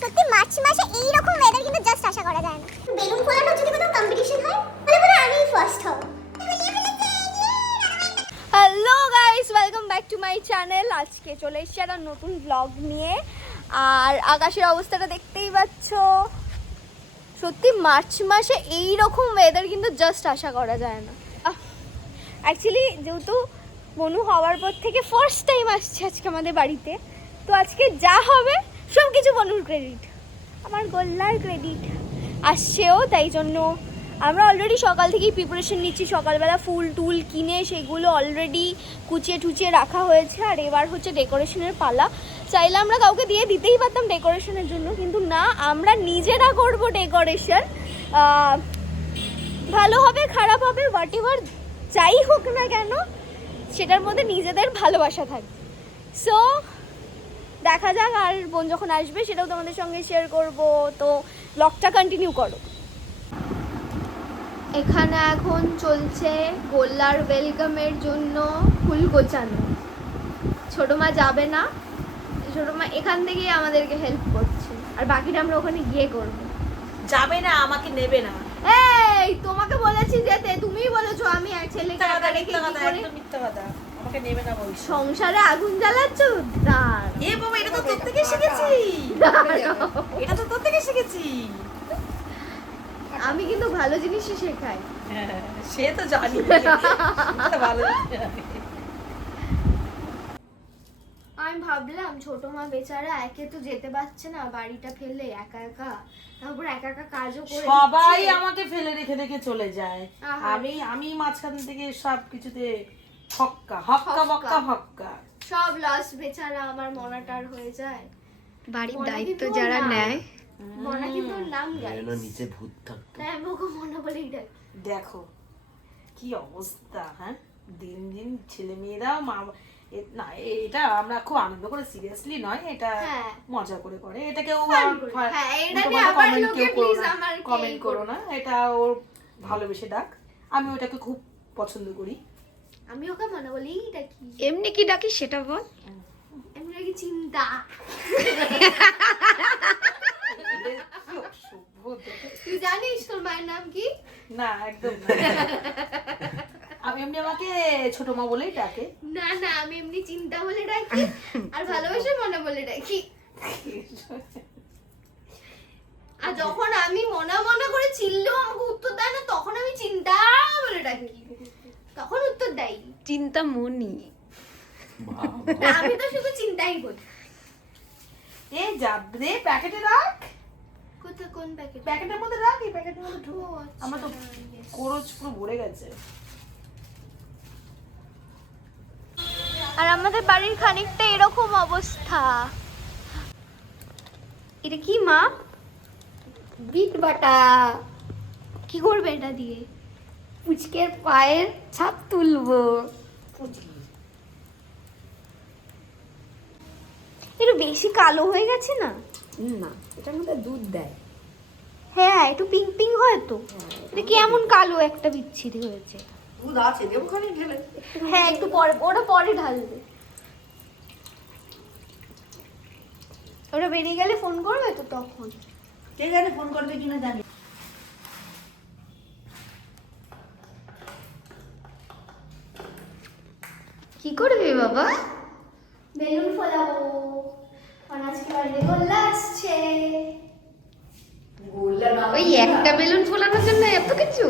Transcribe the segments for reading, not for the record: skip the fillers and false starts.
সত্যি মার্চ মাসে এই রকম ওয়েদার কিন্তু জাস্ট আশা করা যায় না। বেলুন ফোলানোর যদি কোনো কম্পিটিশন হয় তাহলে পুরো আমি ফার্স্ট হব। Hello guys, welcome back to my channel. আজকে চলে এসেছি একটা নতুন ব্লগ নিয়ে। আর আকাশের অবস্থাটা দেখতেই পাচ্ছ। সত্যি মার্চ মাসে এই রকম ওয়েদার কিন্তু জাস্ট আশা করা যায় না। অ্যাকচুয়ালি যেহেতু মনু হওয়ার পর থেকে ফার্স্ট টাইম আসছে আজকে আমাদের বাড়িতে, তো আজকে যা হবে সব কিছু মনুর ক্রেডিট, আমার গোল্লার ক্রেডিট আসছেও। তাই জন্য আমরা অলরেডি সকাল থেকেই প্রিপারেশন নিচ্ছি। সকালবেলা ফুল টুল কিনে সেগুলো অলরেডি কুচিয়ে টুচিয়ে রাখা হয়েছে। আর এবার হচ্ছে ডেকোরেশনের পালা। চাইলে আমরা কাউকে দিয়ে দিতেই পারতাম ডেকোরেশনের জন্য, কিন্তু না, আমরা নিজেরা করব ডেকোরেশন। ভালো হবে খারাপ হবে হোয়াট এভার যাই হোক না কেন, সেটার মধ্যে নিজেদের ভালোবাসা থাকবে। সো দেখা যাক, আর বোন যখন আসবে সেটাও তোমাদের সঙ্গে শেয়ার করব। তো ব্লগটা কন্টিনিউ করো। এখানে এখন চলছে গোল্লার ওয়েলকামের জন্য ফুল গোছানো। ছোটো মা যাবে না, ছোটো মা এখান থেকেই আমাদেরকে হেল্প করছে, আর বাকিটা আমরা ওখানে গিয়ে করব। যাবে না, আমাকে নেবে না। এই তোমাকে বলেছি যেতে, তুমিই বলেছো আমি এক ছেলেকে একা রেখে কি করে। মিথ্যা কথা, আমাকে নেবে না বলছো। সংসারে আগুন জ্বালাচ্ছ। দাঁড় এ বাবা, এটা তো তোর থেকে শিখেছি। এটা তো তোর থেকে শিখেছি। আমি কিন্তু ভালো জিনিসই শেখাই। সে তো জানি ভালো জানি। আমি ভাবলাম ছোট মা বেচারা একে তো যেতে পারছে না, বাড়িটা ফেলে একা একা, তারপর একা একা কাজও করে সবাই দিচ্ছে। আমাকে ফেলে রেখে রেখে চলে যায়। আমি মাঝখান থেকে সব কিছুতে হক্কা হক্কা বক্কা হক্কা, সব লস। বেচারা আমার মনাটার হয়ে যায়। বাড়ির মনা দায়িত্ব কিন্তু যারা না। নেয়। মনা কিন্তু ওর নাম গাই। নিচে ভূত থাকতো। হ্যাঁ, মোকে মনা বলেই ডাক। দেখো কি অবস্থা। হ্যাঁ, দিন দিন ছেলে মেয়েরা না, এটা আমরা খুব আনন্দ করে, সিরিয়াসলি নয়, এটা হ্যাঁ। মজা করে করে। এটা কেউ হ্যাঁ, এটা নিয়ে আবার লোকে প্লিজ আমার কমেন্ট করো না। এটা ওর ভালোবেসে ডাক, আমি ওটাকে খুব পছন্দ করি। আমি ওকে মনা বলেই ডাকি। এমনি কি ডাকি সেটা বল। এমনি ডাকি চিন্তা। তুই জানিস তোর মায়ের নাম কি? না, একদম না। আমি এমনি আমাকে ছোট মা বলেই ডাকে। না না, আমি এমনি চিন্তা বলে ডাকি, আর ভালোবাসে মনে বলে ডাকি। আর যখন আমি মনে মনে করে চিল্লেও আমাকে উত্তর দেয় না, তখন আমি চিন্তা বলে ডাকি, তখন উত্তর দেয়। চিন্তা মনি। আমি তো শুধু চিন্তাই বলি। এ যাবে প্যাকেটে রাখ। কোথা কোন প্যাকেট? প্যাকেটের মধ্যে রাখ, এই প্যাকেটের মধ্যে ঢুক। ও আচ্ছা, আমার তো yes. কোরজ পুরো ভরে গেছে। আর আমাদের বাড়ির খানিকটা এরকম অবস্থা। এটা কি মা? বিট বাটা। কি করবে এটা দিয়ে? পুচকের পায়ের ছাপ তুলবো। একটু বেশি কালো হয়ে গেছে না? না, এটার মধ্যে দুধ দেয়। হ্যাঁ, একটু পিঙ্ক পিঙ্ক হয় তো। এটা কি এমন কালো একটা বিচ্ছিরি হয়েছে? দুধ আছে, দেবো খানি ঢেলে। হ্যাঁ, একটু পরে, ওটা পরে ঢালবে। ওটা বেরিয়ে গেলে ফোন করবে তো তখন। কে জানে ফোন করবে কিনা জানি। কি করবি বাবা? বেলুন ফোলাবো। আজকে বাড়িতে গোল্লা আসছে। ওই একটা বেলুন ফোলানোর জন্য এত কিছু?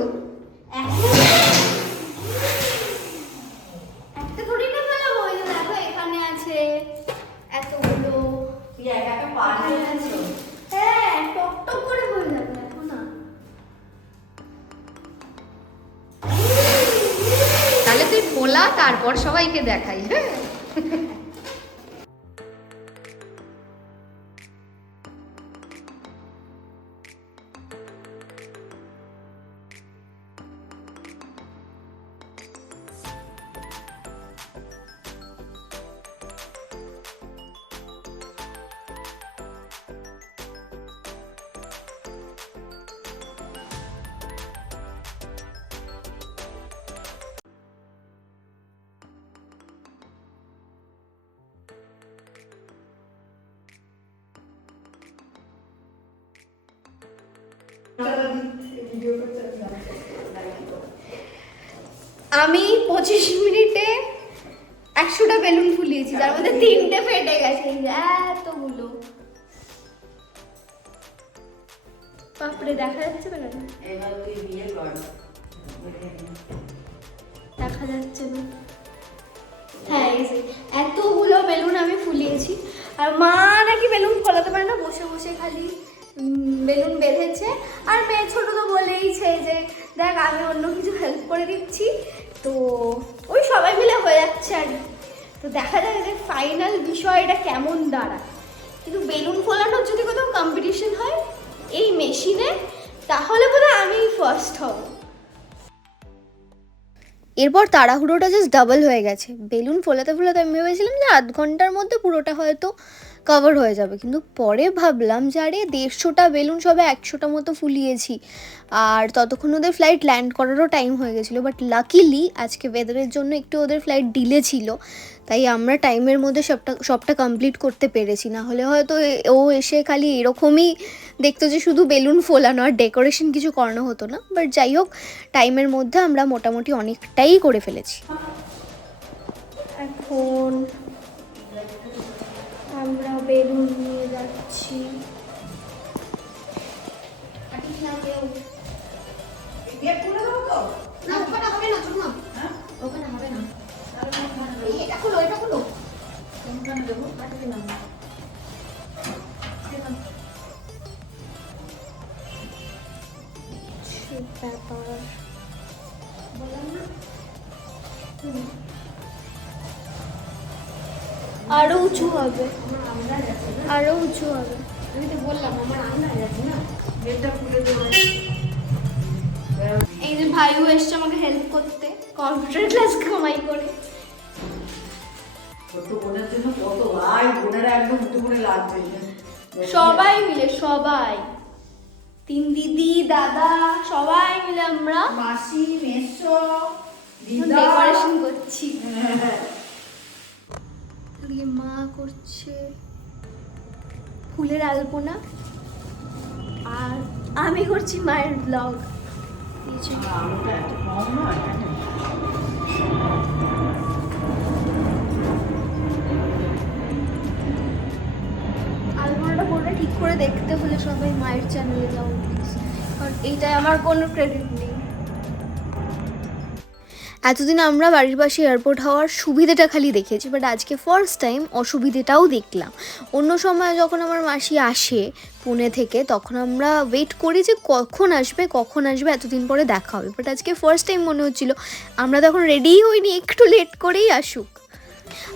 একটা থোড়ি না ফেলাবো, ওই যে দেখো এখানে আছে এতগুলো। তুই একা একা পারবি না তো? হ্যাঁ, টক টক করে হয়ে যাবে, দেখো না। তাহলে তুই ফোলা, তারপর সবাইকে দেখাই। হ্যাঁ। আমি 25 মিনিটে 100টা বেলুন ফুলিয়েছি, যার মধ্যে 3টে ফেটে গেছে। এতগুলো বাপরে, দেখা যাচ্ছে না কেন? দেখা যাচ্ছে না। হ্যাঁ, এই যে এতগুলো বেলুন আমি ফুলিয়েছি। আর মা নাকি বেলুন ফলাতে পারে না, বসে বসে খালি বেলুন বেঁধেছে। আর মেয়ে ছোট তো বলেইছে যে দেখ আমি অন্য কিছু হেল্প করে দিচ্ছি, তো ওই সবাই মিলে হয়ে যাচ্ছে আর কি। তো দেখা যায় যে ফাইনাল বিষয়টা কেমন দাঁড়ায়। কিন্তু বেলুন ফোলানোর যদি কোথাও কম্পিটিশন হয় এই মেশিনে, তাহলে বোধহয় আমি ফার্স্ট হব। এরপর তাড়াহুড়োটা জাস্ট ডাবল হয়ে গেছে। বেলুন ফোলাতে ফোলাতে আমি ভেবেছিলাম যে আধ ঘন্টার মধ্যে পুরোটা হয়তো কভার হয়ে যাবে, কিন্তু পরে ভাবলাম যে আরে 150টা বেলুন সবে 100টা মতো ফুলিয়েছি, আর ততক্ষণ ওদের ফ্লাইট ল্যান্ড করারও টাইম হয়ে গেছিলো। বাট লাকিলি আজকে ওয়েদারের জন্য একটু ওদের ফ্লাইট ডিলে ছিল, তাই আমরা টাইমের মধ্যে সবটা কমপ্লিট করতে পেরেছি। না হলে হয়তো ও এসে খালি এরকমই দেখতো যে শুধু বেলুন ফোলানো আর ডেকোরেশন কিছু করানো হতো না। বাট যাই হোক, টাইমের মধ্যে আমরা মোটামুটি অনেকটাই করে ফেলেছি। এখন আমরা বেলুন নিয়ে যাচ্ছি। না ওখানে হবে না, শোনো ওখানে হবে না। এটা খুলো, এটা খুলো। কোনখানে দেবো? কাটতে না ব্যাপার বললাম না। আরো উঁচু হবে, আমার আমরা যাচ্ছে না, আরো উঁচু হবে। আমি তো বললাম আমার আমরা যাচ্ছে না। গেটটা খুলে দেবো। এই যে ভাইও এসছে আমাকে হেল্প করতে, কম্পিউটার ক্লাস কামাই করে। ছোট বোনের জন্য কত ভাই বোনেরা একদম উঠে পড়ে লাগবে। সবাই মিলে, সবাই 3 দিদি দাদা সবাই মিলে আমরা মাসি মেসো দিদা ডেকোরেশন করছি। এদিকে মা করছে ফুলের আলপনা, আর আমি করছি মায়ের ব্লগ। আলুটা এত কম নয়। আলপনাটা পুরোটা ঠিক করে দেখতে হলে সবাই মায়ের চ্যানেলে যাও প্লিজ, কারণ এইটাই আমার কোনো ক্রেডিট নেই। এতদিন আমরা বাড়ির পাশে এয়ারপোর্ট হওয়ার সুবিধাটা খালি দেখেছি, বাট আজকে ফার্স্ট টাইম অসুবিধাটাও দেখলাম। অন্য সময় যখন আমার মাসি আসে পুনে থেকে, তখন আমরা ওয়েট করি যে কখন আসবে এতদিন পরে দেখা হবে। বাট আজকে ফার্স্ট টাইম মনে হচ্ছিল আমরা তখন রেডিই হইনি, একটু লেট করেই আসুক।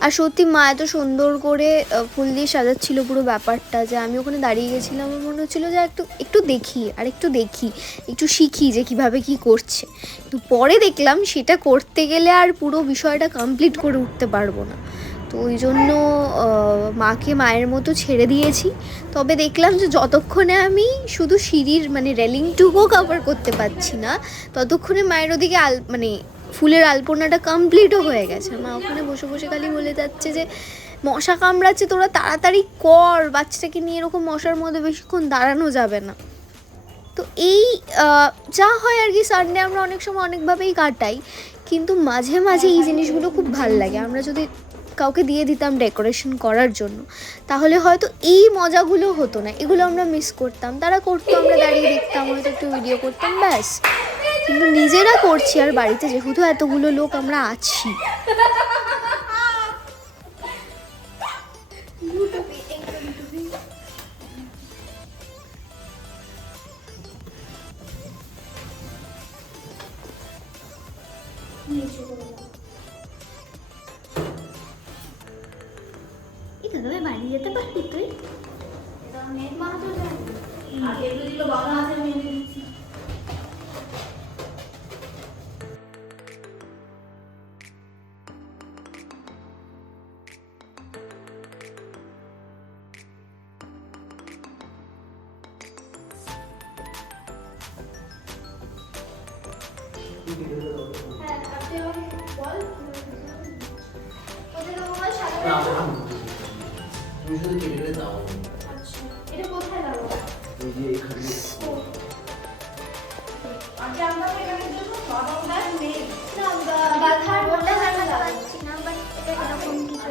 আর সত্যি মা এত সুন্দর করে ফুল দিয়ে সাজাচ্ছিল পুরো ব্যাপারটা, যে আমি ওখানে দাঁড়িয়ে গেছিলাম। আমার মনে হচ্ছিলো যে একটু দেখি একটু শিখি যে কিভাবে কি করছে। কিন্তু পরে দেখলাম সেটা করতে গেলে আর পুরো বিষয়টা কমপ্লিট করে উঠতে পারবো না, তো ওই জন্য মাকে মায়ের মতো ছেড়ে দিয়েছি। তবে দেখলাম যে যতক্ষণে আমি শুধু সিঁড়ির মানে রেলিংটুকুও কভার করতে পারছি না, ততক্ষণে মায়ের ওদিকে ফুলের আলপনাটা কমপ্লিটও হয়ে গেছে। মা ওখানে বসে বসে খালি বলে যাচ্ছে যে মশা কামড়াচ্ছে, তোরা তাড়াতাড়ি কর, বাচ্চাটাকে নিয়ে এরকম মশার মধ্যে বেশিক্ষণ দাঁড়ানো যাবে না। তো এই যা হয় আর কি, সানডে আমরা অনেক সময় অনেকভাবেই কাটাই, কিন্তু মাঝে মাঝে এই জিনিসগুলো খুব ভাল লাগে। আমরা যদি কাউকে দিয়ে দিতাম ডেকোরেশন করার জন্য, তাহলে হয়তো এই মজাগুলো হতো না, এগুলো আমরা মিস করতাম। তারা করতো, আমরা দাঁড়িয়ে দেখতাম, হয়তো একটু ভিডিও করতাম, ব্যাস। কিন্তু নিজেরা করছি, আর বাড়িতে যেহেতু এতগুলো লোক আমরা আছি, বাড়ি যেতে পারবি তুই? মা তো বাবা হাতে মেনে দিচ্ছি। হ্যাঁ, আপনি আমাকে বল কোথায় যাবো? বল সাদা। তুমি শুধু কেটে দাও। আচ্ছা, এটা কোথায় যাবো? ওই যে এখানে আগে আমরা এখানের জন্য বাবা ওনার নেই বাধার বলতে পারছি না, বাট এটা এরকম কিছু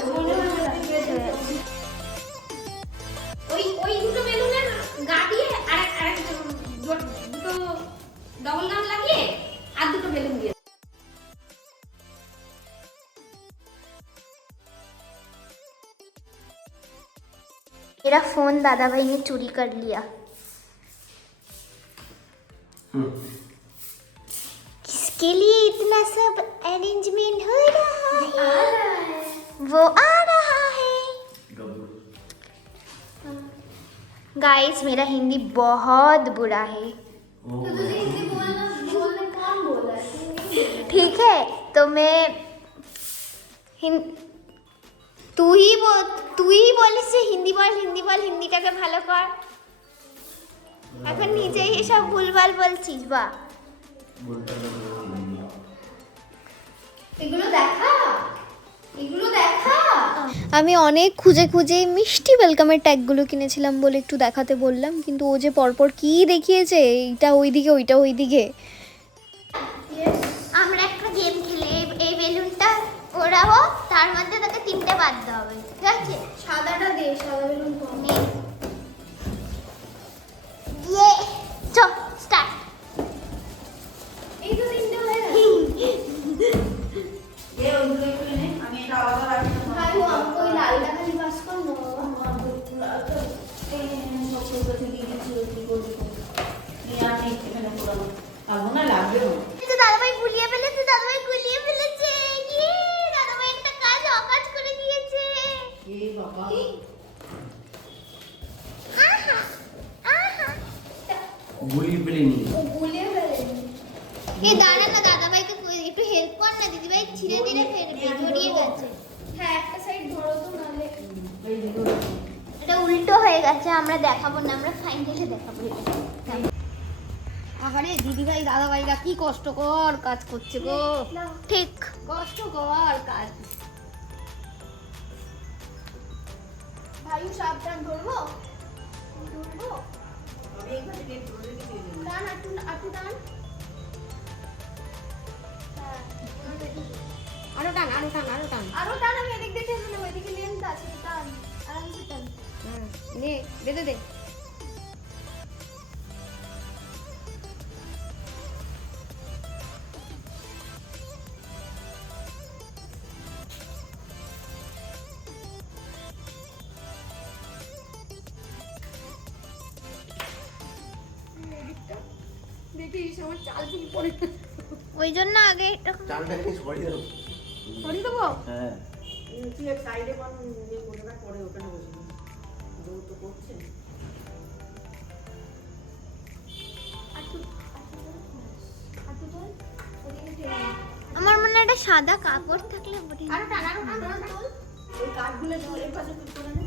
ওই দুটো বেলুনের গা দিয়ে আরেক দুটো ডবল গান লাগিয়ে আর দুটো বেলুন দিয়ে मेरा फोन दादा भाई ने चोरी कर लिया। किसके लिए इतना सब अरेंजमेंट हो रहा है? वो आ रहा है। गाइस मेरा हिंदी बहुत बुरा है। ठीक है तो मैं তুই বলিস যে হিন্দি বল হিন্দিটাকে ভালো কর, এখন নিজেই এসব ভুলভাল বলছিস। বা এগুলো দেখা আমি অনেক খুঁজে মিষ্টি ওয়েলকামের ট্যাগগুলো কিনেছিলাম বলে একটু দেখাতে বললাম, কিন্তু ও যে পরপর কি দেখিয়েছে, এইটা ওইদিকে ওইটা ওইদিকে। আমরা একটা গেম খেলে এই বেলুনটা ওড়াবো, তার মধ্যে তোকে 3টে বাঁধতে হবে, ঠিক আছে? সাদাটা দে, সাদা বেলুন নে। ইয়ে চল স্টার্ট। এই তো 3টে হয়ে গেল। এ ওইগুলো একটু এনে আমি এটা আলাদা রাখি। ভাই ও আমাকে ওই লালটা খালি পাস কর না বাবা। দাদাভাই গুলিয়ে ফেলেছে, ইয়ে দাদাভাই একটা কাজ অকাজ করে দিয়েছে। আহা আহা গুলিয়ে ফেলেনি। এই দাঁড়া না, দাদাভাইকে একটু হেল্প কর না, দিদিভাই ছিঁড়ে দিলে ফেলবে, জড়িয়ে গেছে। হ্যাঁ একটা সাইড ধরো তো, নালে এটা উল্টো হয়ে গেছে, আমরা দেখাবো না, আমরা ফাইনালে দেখাবো এটা। আরে দিদিভাই দাদাভাইরা কি কষ্টকর কাজ করছে গো, ঠিক কষ্টকর কাজ। ভাইও সাবধান ধরবো টান আটু টান। আরো টান আরো টান, আমি এদিক দিয়ে টেনে নেবো, এদিকে লেন্থ আছে, টান আরামসে টান। নে বেঁধে দে। দেখিস আমার চাল চুল পড়ে ওই জন্য আগে এটা চালটা একটু সরিয়ে দাও। সরিয়ে দেবো। হ্যাঁ তুই এক সাইডে বান যে কোনটা পড়ে ওখানে বসে দৌড় তো করছে। আমার মনে হয় একটা সাদা কাপড় থাকলে বটে। আরো টান তোল। ওই কাঠগুলো তুই এই পাশে তুই করে নে।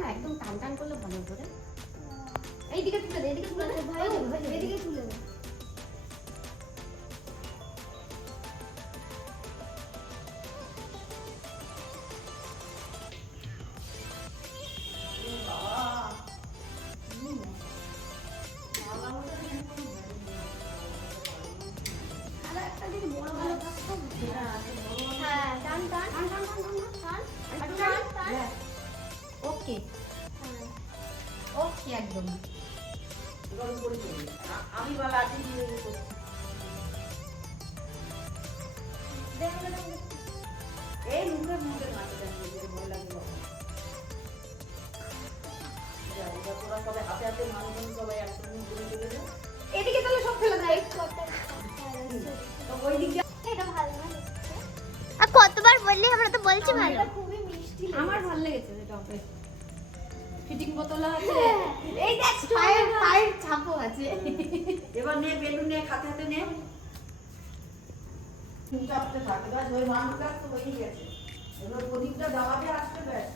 না একদম টান করলে ভালো করে। এইদিকে তুলে দে, ভাই এদিকে তুলে দে। হ্যাঁ টান ওকে ওকে একদম। এবার উপরে চলে আমি বালা আটি দিয়ে করছি। এই মুখে নাচতে দিয়ে ভয় লাগে বাবা। যা এবার তোরা সবাই হাতে মানুষ সবাই একসঙ্গে ঘুরে চলে যায়। এদিকে তাহলে সব ফেলে দেয়। তো ওই দিকে এটা ভালো না? আর কতবার বললি, আমরা তো বলছি ভালো। খুবই মিষ্টি আমার ভালো লেগেছে এটা ওকে। ফিটিং বোতল আছে, এই দেখ পায়ের ছাপও আছে। এবার নে বেলুন নে হাতে নে। চাপতে থাকে ব্যাস ওই মানুষটা তো হয়েই গেছে। এবার প্রদীপটা জ্বালাবে আসতে ব্যাস।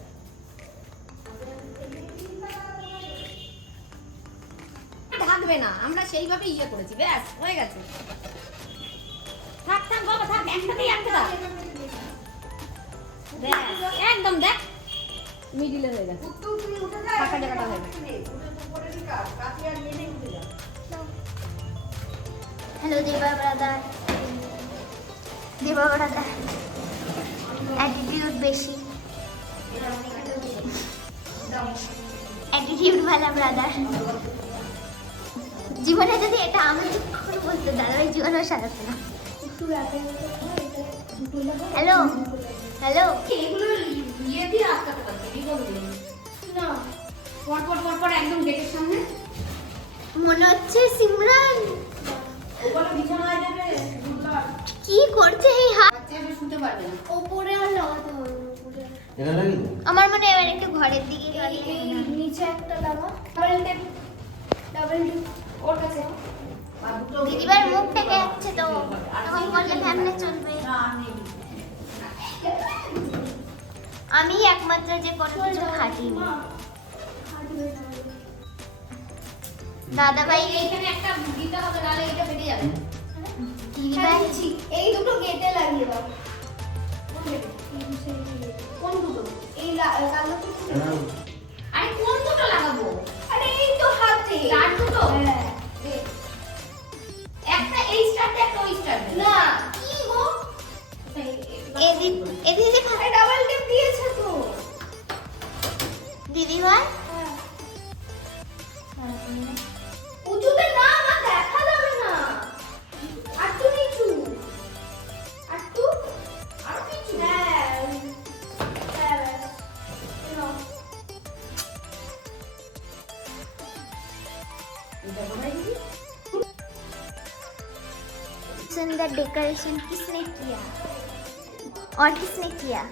ঢাকবে না, আমরা সেইভাবে ইয়ে করেছি, ব্যাস হয়ে গেছে। থাক বাবা থাক, একটাতেই একটা দাও। ব্যাস একদম দেখ মিডিলে হয়ে গেছে, ফাঁকা জায়গাটা হয়ে গেছে। হ্যালো দেবা ব্রাদার, দেবা ব্রাদার অ্যাটিটিউড বেশি, অ্যাটিটিউড वाला ব্রাদার। জীবনে যদি এটা আমি কখনো বলতে দাদাভাই জীবনেও সারাতো না। হ্যালো হ্যালো, এগুলো ইয়ে দিয়ে আটকাতে পারছি, রিবন দিয়ে না, পর একদম গেটের সামনে। মনে হচ্ছে সিমরান ওগুলো বিছানায় দেবে বুধবার। কি করছে এই হাত? বাচ্চারা শুতে পারবে না। ওপরে আর লাগাতে হবে উপরে। এটা লাগি তো আমার মনে হয় এবার একটু ঘরের দিকে গেলে এই নিচে একটা লাগা, ডাবল টেপ ওর কাছে। দিদিবার মুখ থেকে যাচ্ছে তো তখন বললে ফ্যামিলি চলবে। আমি একমাত্র যে কোনো কিছু খাটিনি। দাদা ভাই এইখানে একটা দিতে হবে, নাহলে এটা বেরিয়ে যাবে। দিদিভাই এই দুটো গেটে লাগিয়ে দাও। কোন দুটো? এই কালো দুটো। আরে কোন দুটো লাগাবো? আরে এই তো হাতে। তার দুটো? হ্যাঁ। একটা এই স্টার দে, একটা ওই স্টার দে। না, কি গো? এদিকে ডাবল টেপ দিয়েছে তো। দিদিভাই উঁচুতে না, আমার দেখা যাবে না। আর তো নিচু। আর তো আরো কিছু? হ্যাঁ। হ্যাঁ, নাও। सुंदर डेकोरेशन किसने किया और किसने किया?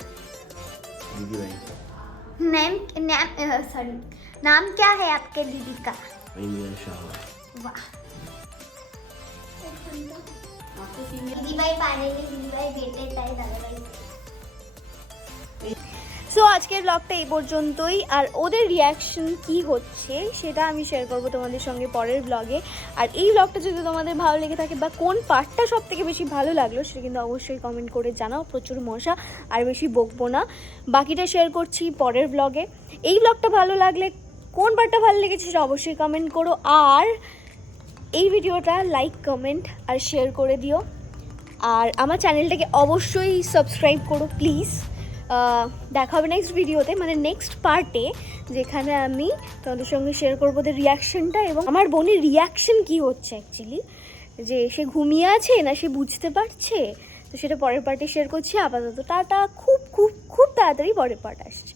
दीदी भाई नाम क्या है आपके दीदी का? इंडियन शाह वाह, दीदी भाई पालेंगे, दीदी भाई बेटे ताई दादा भाई। সো আজকের ব্লগটা এই পর্যন্তই, আর ওদের রিয়াকশন কি হচ্ছে সেটা আমি শেয়ার করবো তোমাদের সঙ্গে পরের ব্লগে। আর এই ব্লগটা যদি তোমাদের ভালো লেগে থাকে বা কোন পার্টটা সব থেকে বেশি ভালো লাগলো সেটা কিন্তু অবশ্যই কমেন্ট করে জানাও। প্রচুর মশা, আর বেশি বকবো না, বাকিটা শেয়ার করছি পরের ব্লগে। এই ব্লগটা ভালো লাগলে কোন পার্টটা ভালো লেগেছে সেটা অবশ্যই কমেন্ট করো, আর এই ভিডিওটা লাইক কমেন্ট আর শেয়ার করে দিও। আর আমার চ্যানেলটাকে অবশ্যই সাবস্ক্রাইব করো প্লিজ। দেখা হবে নেক্সট ভিডিওতে, মানে নেক্সট পার্টে, যেখানে আমি তোমাদের সঙ্গে শেয়ার করবো ওদের রিয়াকশনটা এবং আমার বোনের রিয়াকশন কি হচ্ছে অ্যাকচুয়ালি, যে সে ঘুমিয়ে আছে না সে বুঝতে পারছে, তো সেটা পরের পার্টে শেয়ার করছি। আপাতত টাটা, খুব খুব খুব তাড়াতাড়ি পরের পার্ট আসছে।